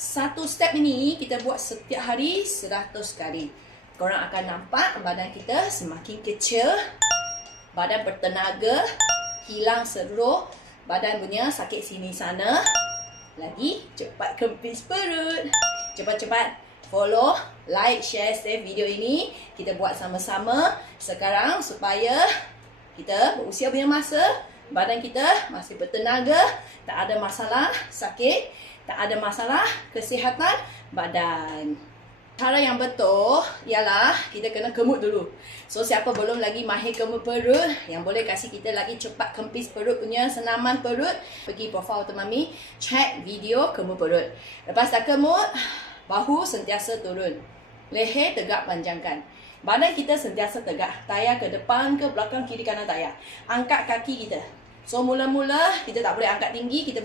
Satu step ini kita buat setiap hari 100 kali. Korang akan nampak badan kita semakin kecil, badan bertenaga, hilang seluruh badan punya sakit sini sana. Lagi cepat kempis perut. Cepat-cepat follow, like, share, save video ini. Kita buat sama-sama sekarang supaya kita berusia punya masa, badan kita masih bertenaga, tak ada masalah sakit, tak ada masalah kesihatan badan. Cara yang betul ialah kita kena kemut dulu. So siapa belum lagi mahir kemut perut, yang boleh kasih kita lagi cepat kempis perut punya senaman perut, pergi profil Tok Mami, check video kemut perut. Lepas dah kemut, bahu sentiasa turun, leher tegak panjangkan, badan kita sentiasa tegak, tayar ke depan ke belakang, kiri kanan tayar. Angkat kaki kita. So mula-mula kita tak boleh angkat tinggi, kita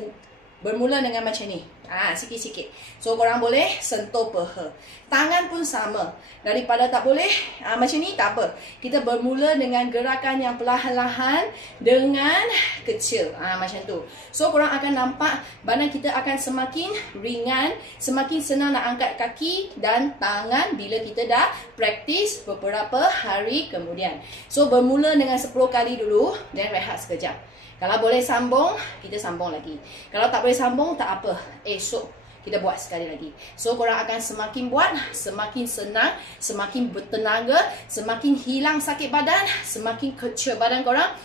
bermula dengan macam ni. Sikit-sikit. So korang boleh sentuh peha. Tangan pun sama. Daripada tak boleh macam ni, tak apa. Kita bermula dengan gerakan yang perlahan-lahan dengan kecil. Macam tu. So korang akan nampak badan kita akan semakin ringan, semakin senang nak angkat kaki dan tangan bila kita dah praktis beberapa hari kemudian. So bermula dengan 10 kali dulu dan rehat sekejap. Kalau boleh sambung, kita sambung lagi. Kalau tak boleh sambung, tak apa. Esok kita buat sekali lagi. So korang akan semakin buat, semakin senang, semakin bertenaga, semakin hilang sakit badan, semakin kecil badan korang,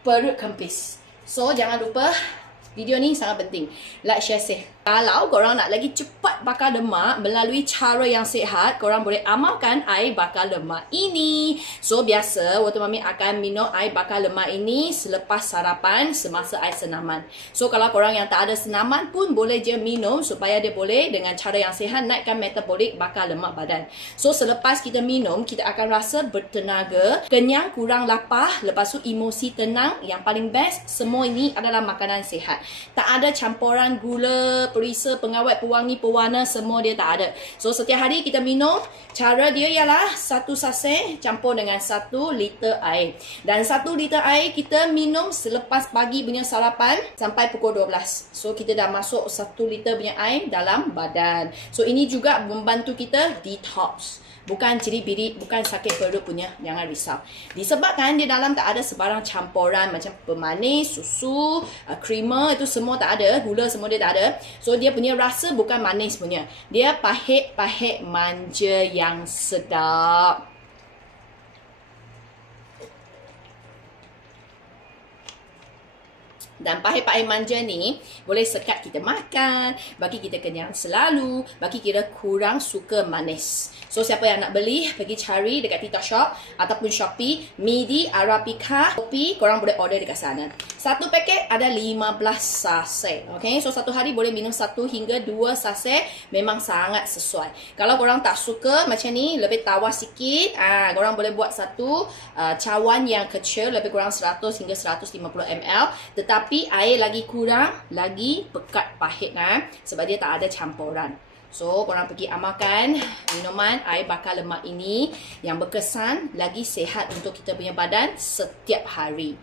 perut kempis. So jangan lupa, video ni sangat penting. Like, share, save. Kalau korang nak lagi cepat bakar lemak melalui cara yang sihat, korang boleh amalkan air bakar lemak ini. So biasa Tok Mami akan minum air bakar lemak ini selepas sarapan semasa air senaman. So kalau korang yang tak ada senaman pun boleh je minum supaya dia boleh dengan cara yang sihat naikkan metabolik bakar lemak badan. So selepas kita minum, kita akan rasa bertenaga, kenyang, kurang lapar, lepas tu emosi tenang. Yang paling best, semua ini adalah makanan sihat. Tak ada campuran gula, perisa, pengawet, pewangi, pewarna, semua dia tak ada. So setiap hari kita minum, cara dia ialah 1 sachet campur dengan 1 liter air. Dan 1 liter air kita minum selepas pagi punya sarapan sampai pukul 12. So kita dah masuk 1 liter punya air dalam badan. So ini juga membantu kita detox. Bukan ciri-biri, bukan sakit perut punya, jangan risau. Disebabkan di dalam tak ada sebarang campuran macam pemanis, susu, creamer, itu semua tak ada, gula semua dia tak ada. So dia punya rasa bukan manis punya. Dia pahit-pahit manja yang sedap. Dan pahit-pahit manja ni boleh sekat kita makan, bagi kita kenyang selalu, bagi kita kurang suka manis. So siapa yang nak beli, pergi cari dekat TikTok Shop ataupun Shopee, Midi, Arabica, kopi, korang boleh order dekat sana. Satu paket ada 15 sachet. Okay, so satu hari boleh minum 1 hingga 2 sachet, memang sangat sesuai. Kalau korang tak suka macam ni, lebih tawar sikit, korang boleh buat satu cawan yang kecil, lebih kurang 100 hingga 150 ml. Tetapi air lagi kurang, lagi pekat pahit sebab dia tak ada campuran. So korang pergi amalkan minuman air bakar lemak ini yang berkesan lagi sihat untuk kita punya badan setiap hari.